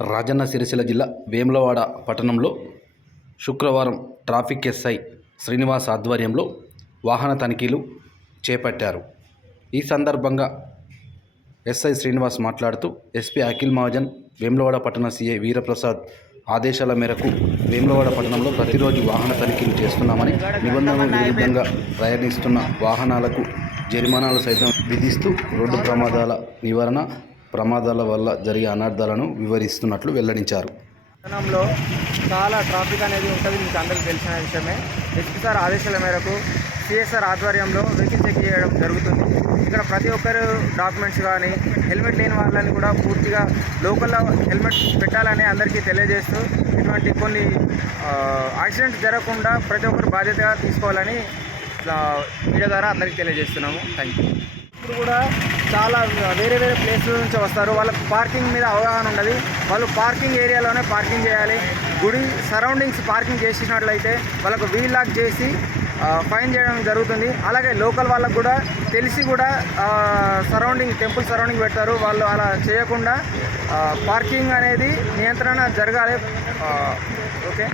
రాజన్న సిరిసిల్ల జిల్లా వేములవాడ పట్టణంలో శుక్రవారం ట్రాఫిక్ ఎస్ఐ శ్రీనివాస్ ఆధ్వర్యంలో వాహన తనిఖీలు చేపట్టారు. ఈ సందర్భంగా ఎస్ఐ శ్రీనివాస్ మాట్లాడుతూ ఎస్పీ అఖిల్ మహాజన్ వేములవాడ పట్టణ సీఐ వీరప్రసాద్ ఆదేశాల మేరకు వేములవాడ పట్టణంలో ప్రతిరోజు వాహన తనిఖీలు చేస్తున్నామని నిబంధనలు విరుద్ధంగా ప్రయాణిస్తున్న వాహనాలకు జరిమానాలు సైతం విధిస్తూ రోడ్డు ప్రమాదాల నివారణ ప్రమాదాల వల్ల జరిగే అనర్థాలను వివరిస్తున్నట్లు వెల్లడించారు. పట్టణంలో చాలా ట్రాఫిక్ అనేది ఉంటుంది మీకు అందరికీ తెలిసిన విషయమే. ఎస్పీ సార్ ఆదేశాల మేరకు సిఎస్ఆర్ ఆధ్వర్యంలో వెహికల్ చెక్ చేయడం జరుగుతుంది. ఇక్కడ ప్రతి ఒక్కరు డాక్యుమెంట్స్ కానీ హెల్మెట్ లేని వాళ్ళని కూడా పూర్తిగా లోకల్లో హెల్మెట్ పెట్టాలని అందరికీ తెలియజేస్తూ ఇటువంటి కొన్ని యాక్సిడెంట్స్ జరగకుండా ప్రతి ఒక్కరు బాధ్యతగా తీసుకోవాలని ఇట్లా మీడియా ద్వారా అందరికీ తెలియజేస్తున్నాము. థ్యాంక్ యూ ఇప్పుడు కూడా చాలా వేరే వేరే ప్లేస్ల నుంచి వస్తారు. వాళ్ళకి పార్కింగ్ మీద అవగాహన ఉండదు వాళ్ళు పార్కింగ్ ఏరియాలోనే పార్కింగ్ చేయాలి. గుడి సరౌండింగ్స్ పార్కింగ్ చేసినట్లయితే వాళ్ళకు వీల్ లాక్ చేసి ఫైన్ చేయడం జరుగుతుంది. అలాగే లోకల్ వాళ్ళకు కూడా తెలిసి కూడా సరౌండింగ్ టెంపుల్ సరౌండింగ్ పెడతారు. వాళ్ళు అలా చేయకుండా పార్కింగ్ అనేది నియంత్రణ జరగాలి. ఓకే